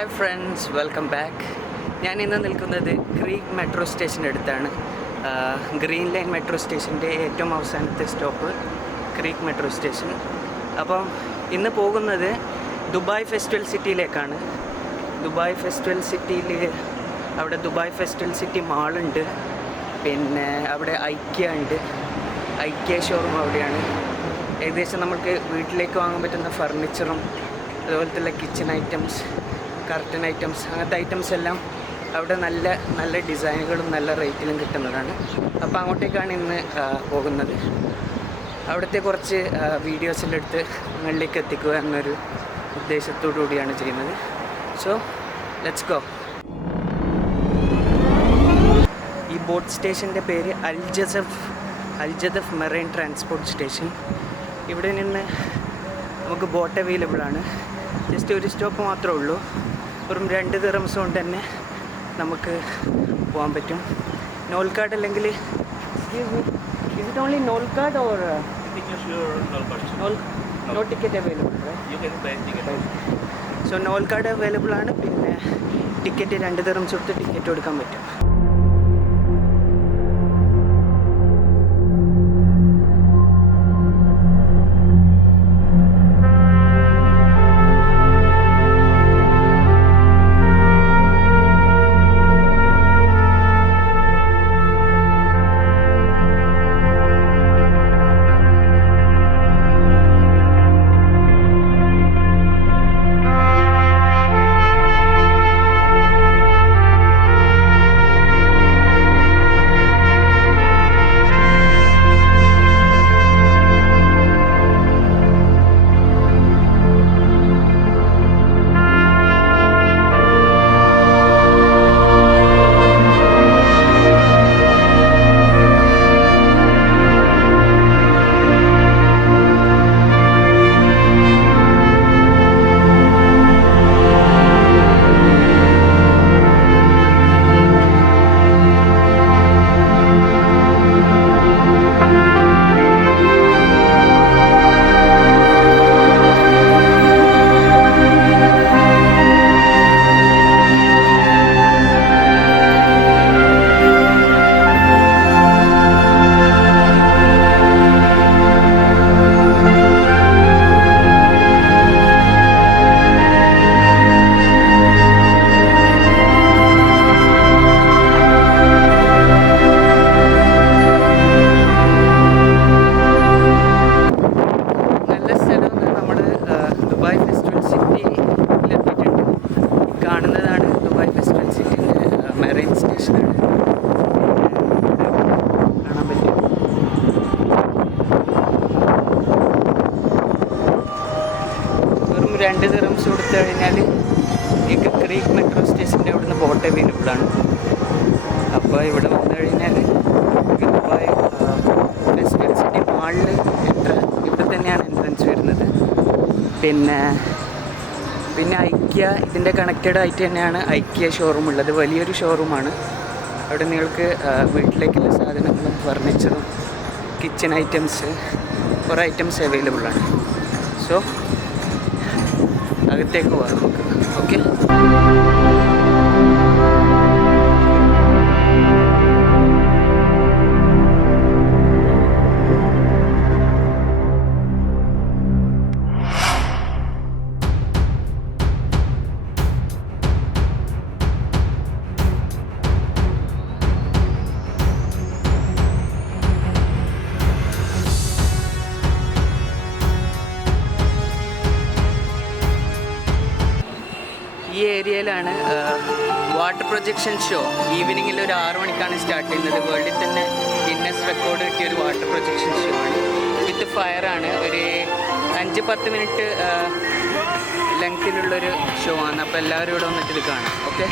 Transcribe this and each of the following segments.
Hi friends, welcome back. ഞാൻ ഇന്ന് നിൽക്കുന്നത് ക്രീക്ക് മെട്രോ സ്റ്റേഷൻ്റെ അടുത്താണ്. ഗ്രീൻ ലൈൻ മെട്രോ സ്റ്റേഷൻ്റെ ഏറ്റവും അവസാനത്തെ സ്റ്റോപ്പ് ക്രീക്ക് മെട്രോ സ്റ്റേഷൻ. അപ്പം ഇന്ന് പോകുന്നത് ദുബായ് ഫെസ്റ്റിവൽ സിറ്റിയിലേക്കാണ്. ദുബായ് ഫെസ്റ്റിവൽ സിറ്റിയിൽ അവിടെ ദുബായ് ഫെസ്റ്റിവൽ സിറ്റി മാളുണ്ട്, പിന്നെ അവിടെ ഐക്യ ഉണ്ട്, ഐക്യ ഷോറൂം അവിടെയാണ്. ഏകദേശം നമുക്ക് വീട്ടിലേക്ക് വാങ്ങാൻ പറ്റുന്ന ഫർണിച്ചറും അതുപോലത്തെ കിച്ചൺ ഐറ്റംസ്, കർട്ടൻ ഐറ്റംസ്, അങ്ങനത്തെ ഐറ്റംസ് എല്ലാം അവിടെ നല്ല നല്ല ഡിസൈനുകളും നല്ല റേറ്റിലും കിട്ടുന്നതാണ്. അപ്പോൾ അങ്ങോട്ടേക്കാണ് ഇന്ന് പോകുന്നത്. അവിടുത്തെ കുറച്ച് വീഡിയോസിൻ്റെ അടുത്ത് നിങ്ങളിലേക്ക് എത്തിക്കുക എന്നൊരു ഉദ്ദേശത്തോടു കൂടിയാണ് ചെയ്യുന്നത്. So let's go. ഈ ബോട്ട് സ്റ്റേഷൻ്റെ പേര് അൽജദഫ് മെറൈൻ ട്രാൻസ്പോർട്ട് സ്റ്റേഷൻ. ഇവിടെ നിന്ന് നമുക്ക് ബോട്ട് അവൈലബിൾ ആണ്. ജസ്റ്റ് ഒരു സ്റ്റോപ്പ് മാത്രമേ ഉള്ളൂ. വെറും 2 ദിർഹംസ് കൊണ്ട് തന്നെ നമുക്ക് പോകാൻ പറ്റും. നോൾ കാർഡ് അല്ലെങ്കിൽ is it only noll card or no ticket available, right? You can buy ticket. So noll card available ആണ്. പിന്നെ ടിക്കറ്റ് 2 ദിർഹംസ് കൊടുത്ത് ടിക്കറ്റ് എടുക്കാൻ പറ്റും. വെറും 2 ദിർഹംസ് കൊടുത്തു കഴിഞ്ഞാൽ ഈ ക്രീക്ക് മെട്രോ സ്റ്റേഷൻ്റെ അവിടുന്ന് ബോട്ട് അവൈലബിൾ ആണ്. അപ്പോൾ ഇവിടെ വന്നു കഴിഞ്ഞാൽ ദുബായ് ഫെസ്റ്റിവൽ സിറ്റി മാളിൽ ഇവിടെ തന്നെയാണ് എൻട്രൻസ് വരുന്നത്. പിന്നെ ഐക്യ ഇതിൻ്റെ കണക്റ്റഡ് ആയിട്ട് തന്നെയാണ് ഐക്യ ഷോറൂം ഉള്ളത്. വലിയൊരു ഷോറൂമാണ്. അവിടെ നിങ്ങൾക്ക് വീട്ടിലേക്കുള്ള സാധനങ്ങളും ഫർണിച്ചറും കിച്ചൺ ഐറ്റംസ് കുറേ ഐറ്റംസ് അവൈലബിൾ ആണ്. സോ അകത്തേക്ക് പോകാം നമുക്ക്. ഓക്കെ, ഈ ഏരിയയിലാണ് വാട്ടർ പ്രൊജക്ഷൻ ഷോ. ഈവനിങ്ങിൽ ഒരു 6 മണിക്കാണ് സ്റ്റാർട്ട് ചെയ്യുന്നത്. വേൾഡിൽ തന്നെ ഗിന്നസ് റെക്കോർഡ് കിട്ടിയ ഒരു വാട്ടർ പ്രൊജക്ഷൻ ഷോ ആണ്. വിത്ത് ഫയറാണ്. ഒരു 5-10 മിനിറ്റ് ലെങ്ത്തിലുള്ളൊരു ഷോ ആണ്. അപ്പോൾ എല്ലാവരും ഇവിടെ വന്നിട്ട് ഇത് കാണാം. ഓക്കെ,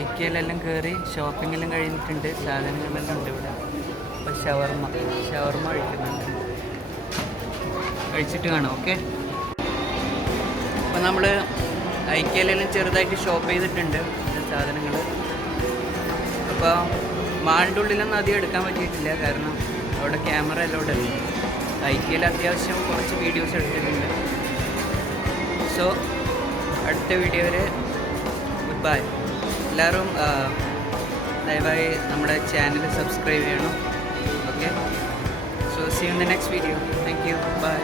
ഐക്യയിലെല്ലാം കയറി ഷോപ്പിങ്ങെല്ലാം കഴിഞ്ഞിട്ടുണ്ട്, സാധനങ്ങളെല്ലാം ഉണ്ട് ഇവിടെ. അപ്പോൾ ഷവർമ കഴിക്കുന്നുണ്ട്, കഴിച്ചിട്ട് കാണാം. ഓക്കെ, അപ്പോൾ നമ്മൾ ഐക്യയിലെല്ലാം ചെറുതായിട്ട് ഷോപ്പ് ചെയ്തിട്ടുണ്ട് സാധനങ്ങൾ. അപ്പോൾ മാളിൻ്റെ ഉള്ളിലൊന്നും അധികം എടുക്കാൻ പറ്റിയിട്ടില്ല, കാരണം അവിടെ ക്യാമറ എല്ലാം ഇവിടെ ഉണ്ട്. ഐക്യയിൽ അത്യാവശ്യം കുറച്ച് വീഡിയോസ് എടുത്തിട്ടുണ്ട്. സോ അടുത്ത വീഡിയോയിൽ ഗുഡ് ബൈ. എല്ലാവരും ദയവായി നമ്മുടെ ചാനൽ സബ്സ്ക്രൈബ് ചെയ്യണം. Okay, so see you in the next video. Thank you, by.